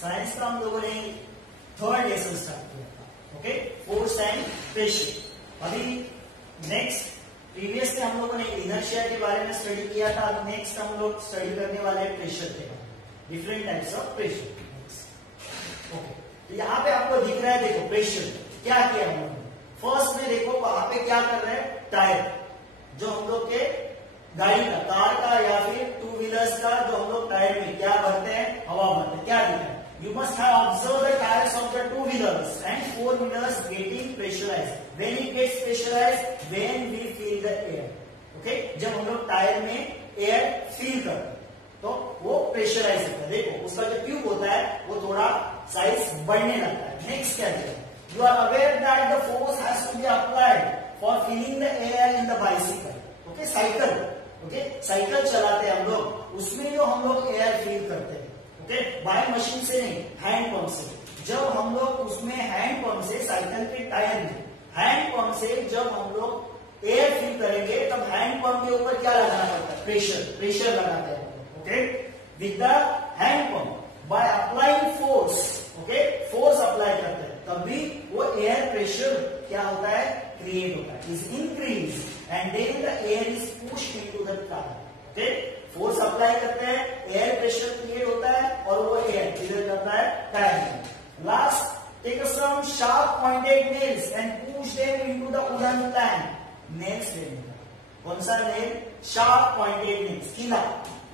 Science का हम लोगों ने थर्ड लेसन स्टार्ट किया था। Okay, force and pressure. अभी नेक्स्ट प्रीवियसली हम लोगों ने इनर्शिया के बारे में स्टडी किया था। अब नेक्स्ट हम लोग स्टडी करने वाले हैं प्रेशर के बारे में, different types of pressure. Okay, तो यहाँ पे आपको दिख रहा है, देखो प्रेशर क्या किया हम लोगों ने। फर्स्ट में देखो वहां पे क्या कर रहे हैं, टायर जो हम लोग के गाड़ी का, कार का या फिर टू व्हीलर्स का, जो हम लोग टायर में क्या भरते हैं, हवा भरते हैं, क्या दिख रहा है। You must have observed the tires of the two wheelers and four wheelers getting pressurized. When it gets pressurized, when we feel the air. Okay? जब हम लोग टायर में एयर फील करते हैं तो वो प्रेशराइज होता है। देखो उसका जो ट्यूब होता है वो थोड़ा साइज बढ़ने लगता है। नेक्स्ट क्या है, you are aware that the force has to be applied for feeling the air in the bicycle. Okay, cycle, okay cycle चलाते हैं हम लोग, उसमें जो हम लोग एयर फील करते हैं, ओके बाय मशीन से नहीं, हैंड पंप से। जब हम लोग उसमें हैंड पंप से, साइकिल के टायर में हैंड पंप से जब हम लोग एयर फील करेंगे तब हैंड पंप के ऊपर क्या लगाना पड़ता है, प्रेशर लगाते हैं। Okay, with the hand pump by applying force, okay force apply करते हैं तब भी वो एयर प्रेशर क्या होता है, क्रिएट होता है, is increase and then the air is pushed into the tyre. Okay, force apply करते हैं, एयर प्रेशर क्रिएट होता है और वो एयर इधर करता है टायर में। Last, take some sharp pointed nails and push them into the wooden plank. Nails लेने का, कौन सा नेल, शार्प पॉइंटेड नेल्स, कीला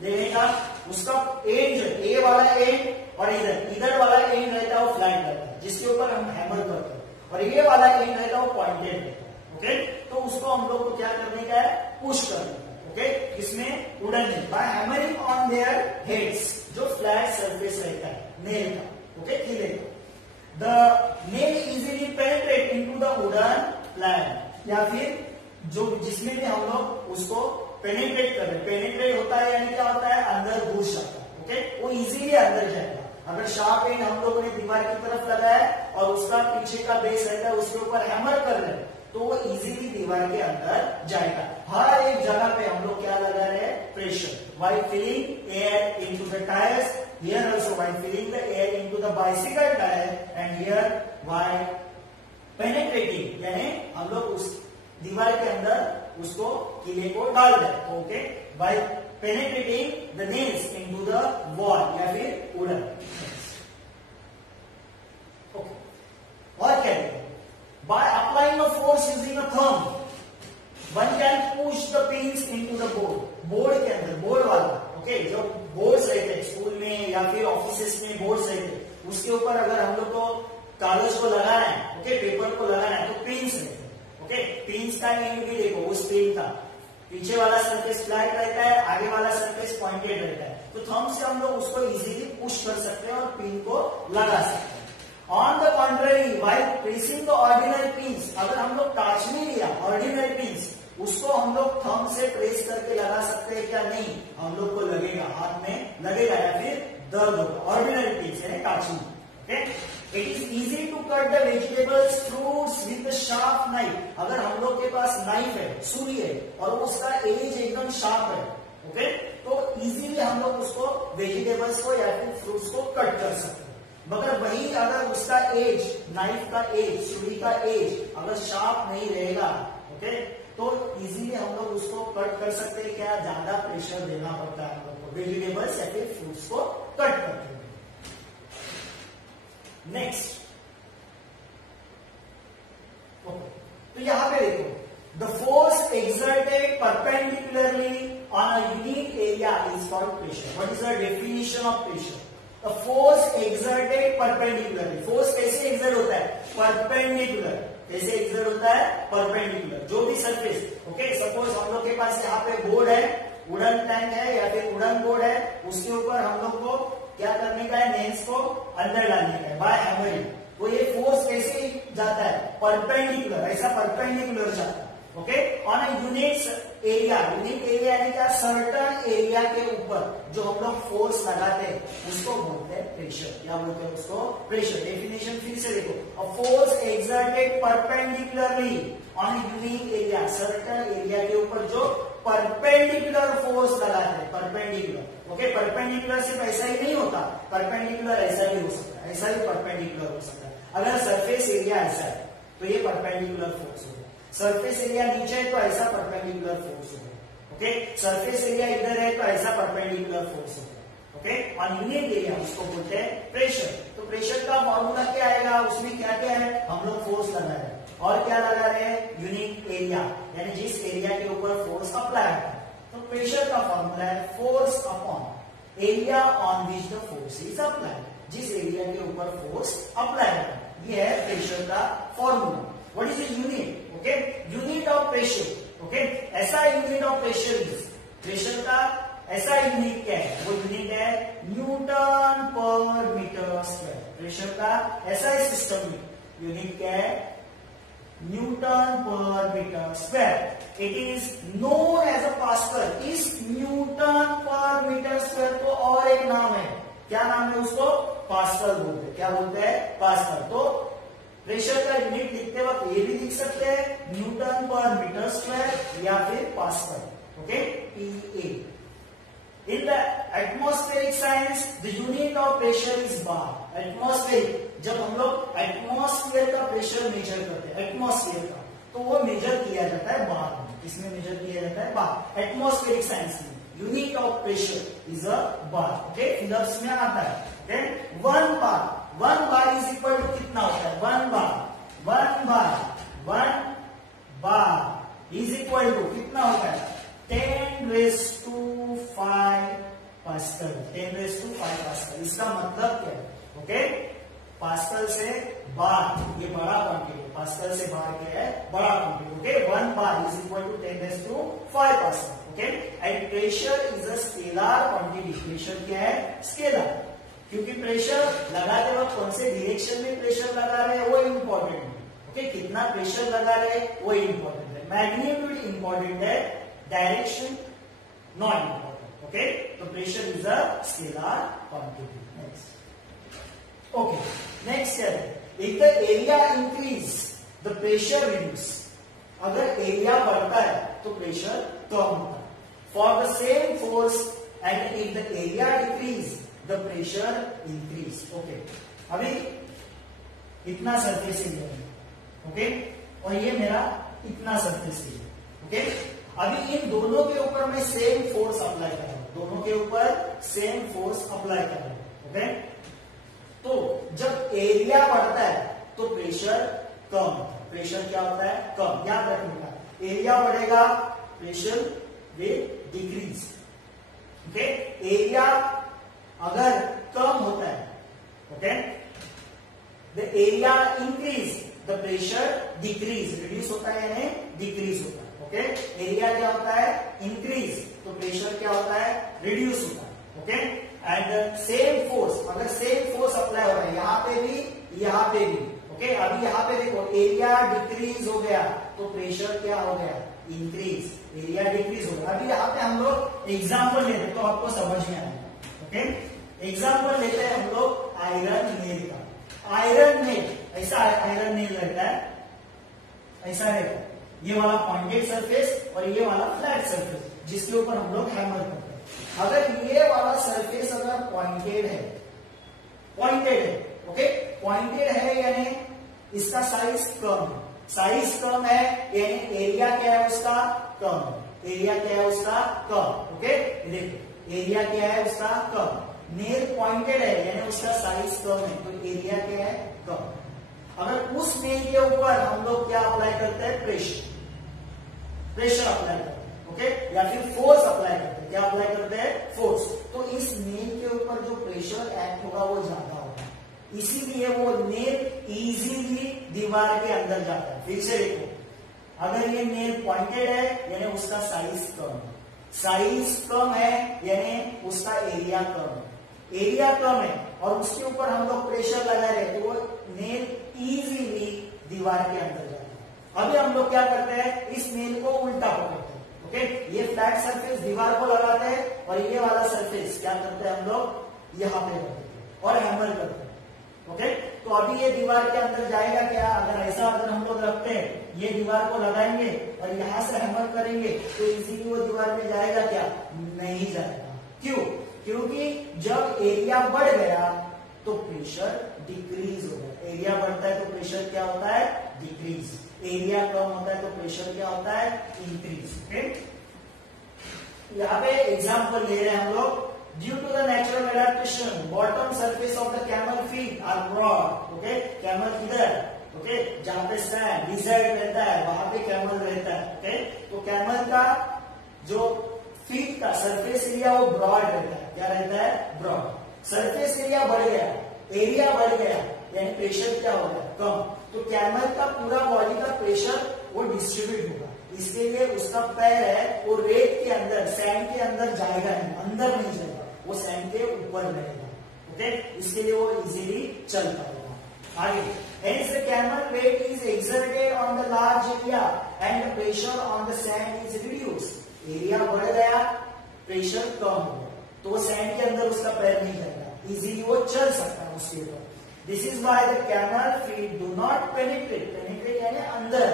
लेने का, उसका एंड जो ए वाला एंड और इधर वाला एंड रहता है वो फ्लैट रहता है, जिसके ऊपर हम हैमर करते हैं, और ये वाला एंड रहता है वो पॉइंटेड रहता है। ओके, तो उसको हम लोग को क्या करने का है, पुश करने का। ओके, इसमें wooden nail by hammering on their heads, जो फ्लैट सरफेस रहता है नेल का, ओके कीले का। The nail easily penetrate into the wooden plank, या फिर जो जिसमें भी हम लोग उसको पेनिट्रेट कर रहे हैं, पेनिट्रेट होता है यानी क्या होता है, अंदर घुस जाता है। ओके, वो इजीली अंदर जाएगा। अगर शार्प एंड हम लोगों ने दीवार की तरफ लगाया और उसका पीछे का बेस रहता है उसके ऊपर हैमर कर रहे हैं तो वो इजीली दीवार के अंदर जाएगा। हर एक जगह पे हम लोग क्या लगा रहे हैं, pressure, while filling air into the tyres, here also while filling the air into the bicycle tyre, and here while penetrating, यानी हम लोग उस दीवार के अंदर उसको कीले को डाल दें। Okay, by penetrating the nails into the wall या फिर वुडन। ओके, और क्या है, by applying a force using a thumb one can push the pins into the board के अंदर, बोर्ड वाला, ओके जो बोर्ड्स रहते हैं स्कूल में या फिर ऑफिसेस में बोर्ड्स रहते हैं, उसके ऊपर अगर हम लोग को कागज को लगाना है, ओके पेपर को लगाना है तो पिंस रहते हैं। ओके, पिंस का एंड भी देखो, उस पिन का पीछे वाला सरफेस फ्लैट रहता है, आगे वाला सरफेस पॉइंटेड रहता है, तो थंब से हम लोग उसको इजीली पुश कर सकते हैं और पिन को लगा सकते हैं। On the contrary, while pressing the ordinary pins, अगर हम लोग टाच में लिया ordinary pins, उसको हम लोग थंब से प्रेस करके लगा सकते हैं क्या, नहीं, हम लोग को लगेगा, हाथ में लगेगा या फिर दर्द होगा। ऑर्डिनरी पिंस है टाच में। Okay, it is easy to cut the vegetables fruits with sharp knife, अगर हम लोग के पास नाइफ है, सुई है और उसका एज एकदम शार्प है, ओके तो इजीली हम लोग उसको वेजिटेबल्स को या फिर फ्रूट्स को कट कर सकते हैं। मगर वही अगर उसका एज, नाइफ का एज, सुई का एज अगर शार्प नहीं रहेगा, ओके तो इजीली हम लोग उसको कट कर सकते हैं क्या, ज्यादा प्रेशर देना पड़ता है हम लोग को वेजिटेबल्स या फिर फ्रूट्स को कट करते हैं। नेक्स्ट, तो यहां पे देखो, the force exerted perpendicularly on a unique area is called pressure. What is the definition of pressure? A force exerted perpendicularly, force कैसे एक्सर्ट होता है, परपेंडिकुलर, कैसे एक्सर्ट होता है, परपेंडिकुलर, जो भी सरफेस, ओके सपोज हम लोग के पास यहाँ पे बोर्ड है, वुडन प्लैंक है या फिर वुडन बोर्ड है, उसके ऊपर हम लोग को क्या करने का है, नेल्स को अंदर डालने का है बाय हैमरिंग, तो ये फोर्स कैसे जाता है, परपेंडिकुलर, ऐसा परपेंडिकुलर जाता है। Okay, on a unit area, unit area यानी क्या, सर्टन एरिया के ऊपर जो हम लोग फोर्स लगाते हैं उसको बोलते हैं प्रेशर। क्या बोलते हैं उसको, प्रेशर। डेफिनेशन फिर से देखो, a force exerted perpendicularly on a unique area, certain area के ऊपर जो परपेंडिकुलर फोर्स लगाते हैं, परपेंडिकुलर। ओके, परपेंडिकुलर सिर्फ ऐसा ही नहीं होता, परपेंडिकुलर ऐसा भी हो सकता है, ऐसा भी परपेंडिकुलर हो सकता है। अगर सरफेस एरिया ऐसा है तो ये परपेंडिकुलर फोर्स होगा, सरफेस एरिया नीचे है तो ऐसा परपेंडिकुलर फोर्स होगा। ओके, सरफेस एरिया इधर है तो ऐसा परपेंडिकुलर फोर्स होगा। ओके, और यूनिट एरिया उसको बोलते हैं प्रेशर। तो प्रेशर का फॉर्मूला क्या आएगा, उसमें क्या क्या है, हम लोग फोर्स लगा रहे हैं और क्या लगा रहे हैं, यूनिट एरिया, यानी जिस एरिया के ऊपर फोर्स अप्लाई होता है। तो प्रेशर का फॉर्मूला है force upon area on which the force is applied, जिस एरिया के ऊपर फोर्स अप्लाई होता है, ये है प्रेशर का formula. What is the unit, okay, unit of pressure. Okay, ऐसा unit of pressure is, pressure का ऐसा यूनिट क्या है, वो यूनिट है Newton per metre square. Pressure का ऐसा सिस्टम में यूनिट क्या है, Newton per metre square. It is known as a pascal. इस न्यूटन पर मीटर स्क्वायर को और एक नाम है, क्या नाम है उसको, पास्कल बोलते हैं। क्या बोलते हैं, पास्कल। तो प्रेशर का यूनिट लिखते वक्त ये भी लिख सकते हैं न्यूटन पर मीटर स्क्वायर या फिर pascal. Okay, PA। In the atmospheric science, the unit of pressure is bar. Atmospheric, जब हम लोग एटमॉस्फेयर का प्रेशर मेजर करते हैं, एटमॉस्फेयर का, तो वो मेजर किया जाता है बार में। किसमें मेजर किया जाता है, बार। एटमॉस्फेरिक साइंस में unit of pressure is a bar. Okay, फिलप्स में आता है। Okay, 1 bar is equal to कितना होता है, 1 बार इज इक्वल टू कितना होता है, 10⁵ पास्कल। 10⁵ पास्कल। इसका मतलब क्या है, ओके, पास्कल से बार, ये बड़ा क्वांटिटी है, पास्कल से बार क्या है, बड़ा quantity. Okay, 1 bar is equal to 10⁵ pascal. Okay, and pressure is a scalar quantity. Pressure क्या है, स्केलर, क्योंकि प्रेशर लगाते वक्त कौन से डायरेक्शन में प्रेशर लगा रहे हैं वो इम्पोर्टेंट है। ओके, कितना प्रेशर लगा रहे हैं वो इम्पोर्टेंट है, मैग्नीट्यूड इम्पोर्टेंट है, डायरेक्शन नॉट इम्पोर्टेंट। ओके, तो pressure is a scalar quantity. Next, okay, next क्या है, if the area increase the pressure reduce. अगर एरिया बढ़ता है तो प्रेशर कम होता है। For the same force and if the area decrease the pressure increase. Okay, अभी इतना सरफेस एरिया है, ओके, और ये मेरा इतना सरफेस एरिया। ओके, अभी इन दोनों के ऊपर मैं सेम फोर्स अप्लाई कर रहा हूं, दोनों के ऊपर सेम फोर्स अप्लाई कर रहा हूं। ओके, तो जब एरिया बढ़ता है तो प्रेशर कम होता है। प्रेशर क्या होता है, कम। याद रखने का, एरिया बढ़ेगा pressure will decrease. Okay, area अगर कम होता है, okay, the area increase the pressure decrease. Reduce होता है यानी डिक्रीज होता है। ओके, एरिया क्या होता है, इंक्रीज, तो प्रेशर क्या होता है, रिड्यूस होता है। ओके, एंड सेम फोर्स, अगर सेम फोर्स अप्लाई हो रहा है यहां पे भी यहाँ पे भी। ओके, अभी यहाँ पे देखो एरिया डिक्रीज हो गया तो प्रेशर क्या हो गया, इंक्रीज। एरिया डिक्रीज हो गया। अभी यहाँ पे हम लोग एग्जाम्पल लेते तो आपको समझ में आएगा। ओके, एग्जाम्पल लेते हैं हम लोग आयरन नेल का। आयरन नेल, ऐसा आयरन नेल रहता है, ऐसा रहता है, ये वाला पॉइंटेड सरफेस और ये वाला फ्लैट सरफेस, जिसके ऊपर हम लोग हैमर करते हैं। अगर ये वाला सरफेस अगर पॉइंटेड है, ओके, पॉइंटेड है यानी इसका साइज कम है। साइज कम है यानी एरिया क्या है उसका, कम है। एरिया क्या है उसका, कम। ओके, देखो एरिया क्या है उसका, कम। नेल पॉइंटेड है यानी उसका साइज कम है, तो एरिया क्या है, कम। अगर उस नेल के ऊपर हम लोग क्या अप्लाई करते हैं, प्रेशर अप्लाई करते हैं। ओके, या फिर फोर्स अप्लाई करते हैं। क्या अप्लाई करते हैं, फोर्स। तो इस नेल के ऊपर जो प्रेशर एक्ट होगा वो ज्यादा होगा, इसीलिए वो नेल इजीली दीवार के अंदर जाता है। फिर से देखो, अगर ये नेल पॉइंटेड है यानी उसका साइज कम है, साइज कम है यानी उसका एरिया कम है। एरिया कम है और उसके ऊपर हम लोग प्रेशर लगा रहे हैं तो वो नेल इजीली दीवार के अंदर जाता है। अभी हम लोग क्या करते हैं, इस नेल को उल्टा पकड़ते हैं। ओके, ये फ्लैट सरफेस दीवार को लगाते हैं और ये वाला सरफेस क्या करते हैं हम लोग, यहाँ पे रखते हैं और हैमर करते हैं। ओके, तो अभी ये दीवार के अंदर जाएगा क्या? अगर हम लोग रखते हैं, ये दीवार को लगाएंगे और यहाँ से हैमर करेंगे तो इजीली वो दीवार में जाएगा क्या? नहीं जाएगा। क्यों? क्योंकि जब एरिया बढ़ गया तो प्रेशर डिक्रीज होगा। एरिया बढ़ता है तो प्रेशर क्या होता है? डिक्रीज। एरिया कम होता है तो प्रेशर क्या होता है? इंक्रीज। ओके, यहाँ पे एग्जाम्पल ले रहे हैं हम लोग। Due to the natural adaptation bottom surface of the camel feet are broad. Okay, camel किधर? ओके, जहां पे सैंड डिजर्ट रहता है वहां पे कैमल रहता है। ओके, तो कैमल का जो फीट का सरफेस एरिया वो ब्रॉड रहता है। क्या रहता है? ब्रॉड। सरफेस एरिया बढ़ गया, एरिया बढ़ गया, यानी प्रेशर क्या हो गया? कम। तो कैमल का पूरा बॉडी का प्रेशर वो डिस्ट्रीब्यूट होगा। इसके लिए उसका पैर है वो रेत के अंदर, सैंड के अंदर जाएगा नहीं, अंदर नहीं जाएगा, वो सैंड के ऊपर रहेगा। ओके, इसके लिए वो इजीली चल पाएगा। आगे, hence the camel weight is exerted on the large area and the pressure on the sand is reduced. Area बढ़ गया, प्रेशर कम हो गया, तो वो सैंड के अंदर उसका पैर नहीं जाएगा, इजीली वो चल सकता है उसके ऊपर। This is why the camel feet do not penetrate, penetrate यानी अंदर,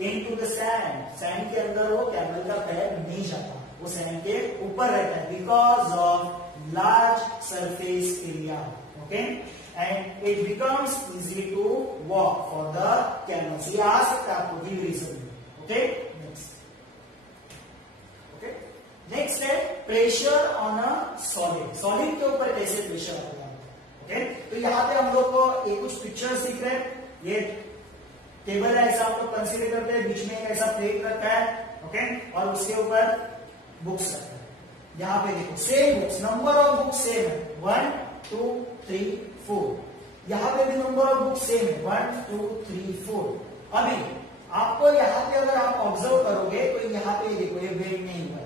इनटू द सैंड, सैंड के अंदर वो कैमल का पैर नहीं जाता, वो सैंड के ऊपर रहता है, because of large surface area. Okay, and it becomes easy to walk for the camels. ये आ सकता है आपको गिव रीजन। ओके, नेक्स्ट है pressure on a solid. Solid के ऊपर कैसे प्रेशर आता है? ओके, तो यहाँ पे हम लोग को ये कुछ पिक्चर्स दिख रहे हैं। ये टेबल है, ऐसा आप लोग कंसीडर करते हैं, बीच में एक ऐसा प्लेट रखा है। ओके, और उसके ऊपर बुक्स रखा है। यहाँ पे देखो same books, number of books same है, 1 2 3 4। यहाँ पे भी नंबर ऑफ बुक्स सेम है, 1 2 3 4। अभी आपको यहाँ पे अगर आप ऑब्जर्व करोगे तो यहाँ पे देखो ये बेंड नहीं हुआ,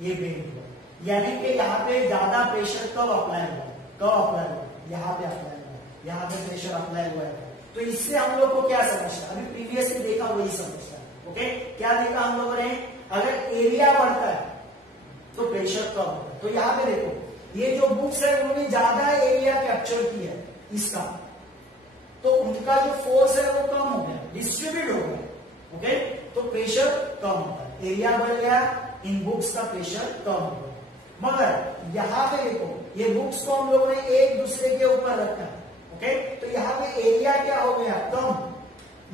ये बेंड हुआ, यानी कि यहाँ पे ज्यादा प्रेशर कब अप्लाई हुआ? कब अप्लाई हुआ? यहाँ पे अप्लाई हुआ, यहाँ पे प्रेशर अप्लाई हुआ है। तो इससे हम लोग को क्या समझता है? अभी प्रीवियसली देखा वही समझता है। ओके, क्या देखा हम लोगों ने? अगर एरिया बढ़ता है तो प्रेशर कम होता है। तो यहाँ पे देखो ये जो बुक्स है उन्होंने ज्यादा एरिया कैप्चर किया है इसका, तो उनका जो फोर्स है वो कम हो गया, डिस्ट्रीब्यूट हो गया। ओके, तो प्रेशर कम होता है, एरिया बढ़ गया, इन बुक्स का प्रेशर कम हो गया। मगर यहाँ पे देखो ये बुक्स को हम लोगों ने एक दूसरे के ऊपर रखा है। ओके, तो यहाँ पे एरिया क्या हो गया? कम,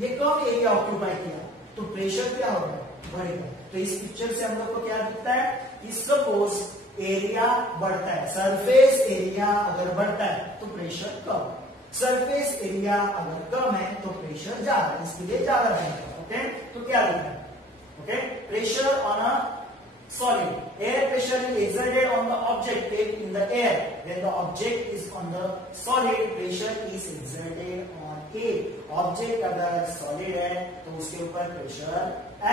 ये कम एरिया ऑक्यूपाई किया, तो प्रेशर क्या हो गया? बढ़ गया। तो इस पिक्चर से हम लोग को क्या दिखता है कि सपोज एरिया बढ़ता है, सरफेस एरिया अगर बढ़ता है तो प्रेशर कम, सरफेस एरिया अगर कम है तो प्रेशर ज्यादा, इसके लिए ज्यादा रहेगा। ओके, तो क्या लिखा है? Okay, pressure on a solid, air pressure is exerted on the object kept in the air. When the object is on the solid, pressure is exerted on it. Object अगर solid है तो उसके ऊपर pressure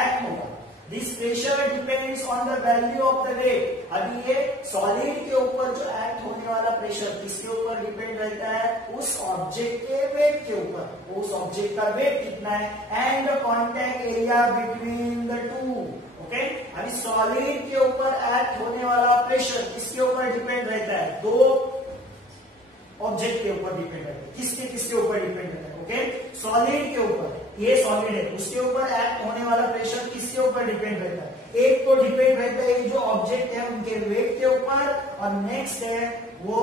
act होगा। This pressure depends on the value of the weight. अभी ये solid के ऊपर जो act होने वाला pressure किसके ऊपर डिपेंड रहता है? उस object के weight के ऊपर, उस object का weight कितना है and the contact area between the two. Okay, अभी सॉलिड के ऊपर एक्ट होने वाला प्रेशर किसके ऊपर डिपेंड रहता है? दो ऑब्जेक्ट के ऊपर डिपेंड रहता है। किसके ऊपर डिपेंड रहता है? ओके, सॉलिड के ऊपर, ये सॉलिड है, उसके ऊपर एक्ट होने वाला प्रेशर किसके ऊपर डिपेंड रहता है? एक तो डिपेंड रहता है जो ऑब्जेक्ट है उनके वेट के ऊपर, और नेक्स्ट है वो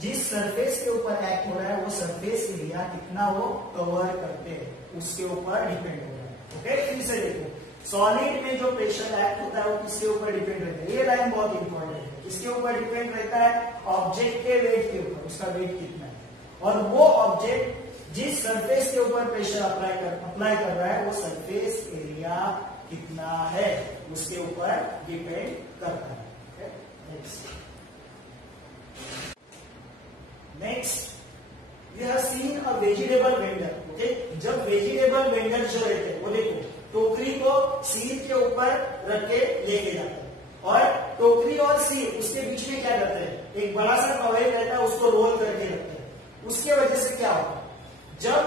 जिस सरफेस के ऊपर एक्ट हो रहा है वो सरफेस एरिया कितना वो कवर करते हैं उसके ऊपर डिपेंड हो रहा है। ओके, फिर से देखो सॉलिड में जो प्रेशर एक्ट होता है वो किसके ऊपर डिपेंड रहता है? ये लाइन बहुत इंपॉर्टेंट है। किसके ऊपर डिपेंड रहता है? ऑब्जेक्ट के वेट के ऊपर, उसका वेट कितना है, और वो ऑब्जेक्ट जिस सरफेस के ऊपर प्रेशर अप्लाई कर रहा है वो सरफेस एरिया कितना है उसके ऊपर डिपेंड करता है। Next we have seen a vegetable vendor. Okay, जब वेजिटेबल वेंडर जो रहते हैं वो देखो टोकरी को सील के ऊपर रख के लेके जाते हैं, और टोकरी और सील उसके बीच में क्या करते हैं? एक बड़ा सा कवच रहता है, उसको रोल करके रखते हैं। उसके वजह से क्या होगा? जब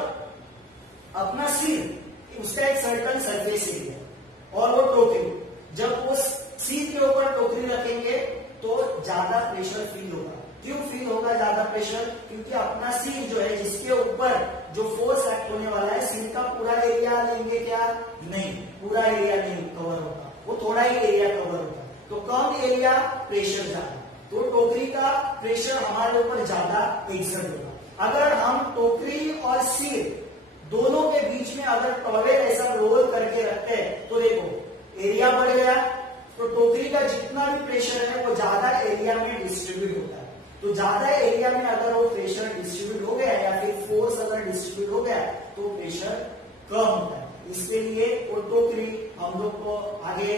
अपना सील उसका एक सर्टन सरफेस एरिया और वो टोकरी, जब वो सील के ऊपर टोकरी रखेंगे तो ज्यादा प्रेशर फील होगा। क्यों फील होगा ज्यादा प्रेशर? क्योंकि अपना सील जो है जिसके ऊपर जो फोर्स एक्ट होने वाला है, सील का पूरा एरिया लेंगे क्या? नहीं, पूरा एरिया नहीं कवर होता, वो थोड़ा ही एरिया कवर होता है। तो कम एरिया, प्रेशर ज्यादा, तो टोकरी का प्रेशर हमारे ऊपर ज्यादा एक्सर्ट होगा। अगर हम टोकरी और सील दोनों के बीच में अगर टॉवेल ऐसा रोल करके रखते हैं तो देखो एरिया बढ़ गया, तो टोकरी का जितना भी प्रेशर है वो ज्यादा एरिया में डिस्ट्रीब्यूट होता है। तो ज्यादा एरिया में अगर वो प्रेशर डिस्ट्रीब्यूट हो गया या फिर फोर्स अगर डिस्ट्रीब्यूट हो गया तो प्रेशर कम होता है। इसके लिए वो टोकरी हम लोग को आगे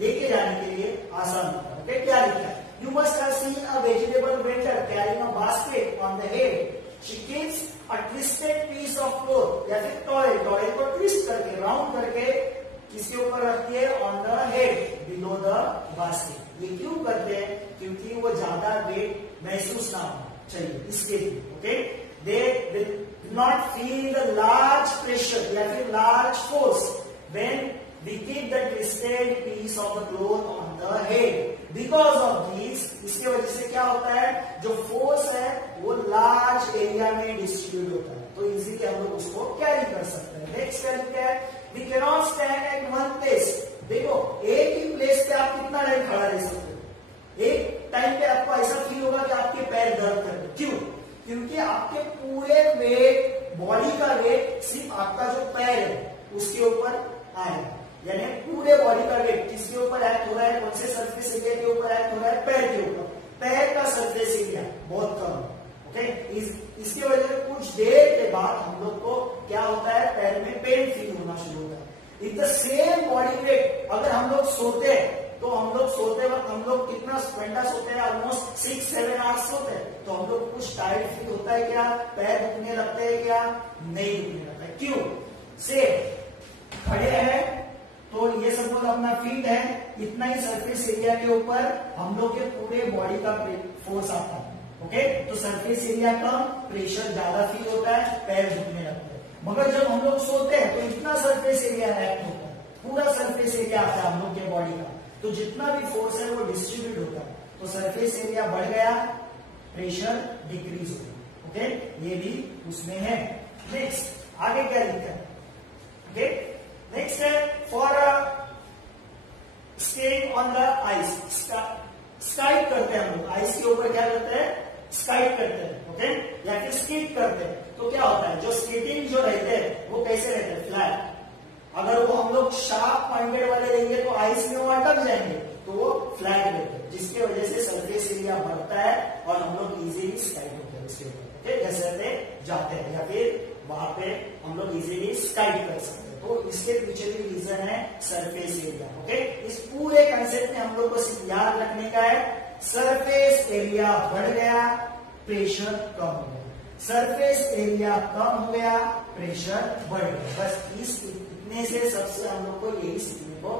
लेके जाने के लिए आसान होता है। ओके, क्या लिखा है? You must have seen a vegetable vendor carrying a basket on the head. She keeps a twisted piece of cloth या फिर टॉयल को ट्विस्ट करके राउंड करके किसके ऊपर रखती है? On the head below the basket. ये क्यों करते हैं? क्योंकि वो ज्यादा वेट महसूस ना हो चाहिए इसके लिए। Okay, they will not feel the large pressure या फिर large force when we keep the twisted piece of the cloth on the head. Because of this, इसकी वजह से क्या होता है? जो फोर्स है वो लार्ज एरिया में डिस्ट्रीब्यूट होता है, तो इजीली हम लोग उसको कैरी कर सकते हैं। नेक्स्ट क्या है? We can not stand at one place. देखो एक ही प्लेस पे आप कितना टाइम खड़ा रह सकते हो? एक टाइम पे आपको ऐसा फील होगा कि आपके पैर दर्द कर रहे। क्यों? क्योंकि आपके पूरे वेट, बॉडी का वेट सिर्फ आपका जो पैर है उसके ऊपर आएगा, यानी पूरे बॉडी का वेट किसके ऊपर एक्ट हो रहा है? कौन से सरफेस एरिया के ऊपर एक्ट हो रहा है? पैर के ऊपर। पैर का सरफेस एरिया बहुत कम है। ओके, इसकी वजह से कुछ देर के बाद हम लोग को क्या होता है? पैर में पेन फील होना शुरू होता है। If the same body weight अगर हम लोग सोते हैं तो हम लोग सोते वक्त हम लोग कितना घंटा सोते हैं? ऑलमोस्ट 6-7 आवर्स सोते हैं। तो हम लोग कुछ टायर्ड फील होता है क्या? पैर दुखने लगते हैं क्या? नहीं दुखने लगता है। क्यों? से खड़े हैं तो ये सपोज अपना फीट है, इतना ही सरफेस एरिया के ऊपर हम लोग के पूरे बॉडी का फोर्स आता है। ओके, तो सरफेस एरिया कम, प्रेशर ज्यादा फील होता है, पैर झुकने लगते हैं। मगर जब हम लोग सोते हैं तो इतना सरफेस एरिया एक्ट होता है, पूरा सरफेस एरिया आता है हम लोग के बॉडी का, तो जितना भी फोर्स है वो डिस्ट्रीब्यूट होता है, तो सरफेस एरिया बढ़ गया, प्रेशर डिक्रीज हो गया। ओके, ये भी उसमें है। नेक्स्ट आगे क्या लिखा है? ओके, नेक्स्ट है for skating on the ice. Skate करते हैं हम लोग आइस के ऊपर, क्या करते हैं? स्काइट करते हैं। ओके, या फिर स्केट करते हैं। तो क्या होता है? जो स्केटिंग जो रहते हैं वो कैसे रहते हैं? फ्लैट। अगर वो हम लोग शार्प पॉइंटेड वाले लेंगे तो आइस में वो अटक जाएंगे, तो वो फ्लैट रहते हैं, जिसकी वजह से सरफेस एरिया बढ़ता है और हम लोग इजीली स्काइट होते हैं उसके ऊपर। ओके, जैसे पे जाते हैं या फिर वहां पे हम लोग इजीली स्काइट कर सकते हैं। तो इसके पीछे भी रीजन है सरफेस एरिया। ओके, इस पूरे कंसेप्ट में हम लोग को सिर्फ याद रखने का है, सरफेस एरिया बढ़ गया, प्रेशर कम हो गया। सरफेस एरिया कम हो गया, प्रेशर बढ़ गया। बस इतने से सबसे हम लोग को यही सीखने को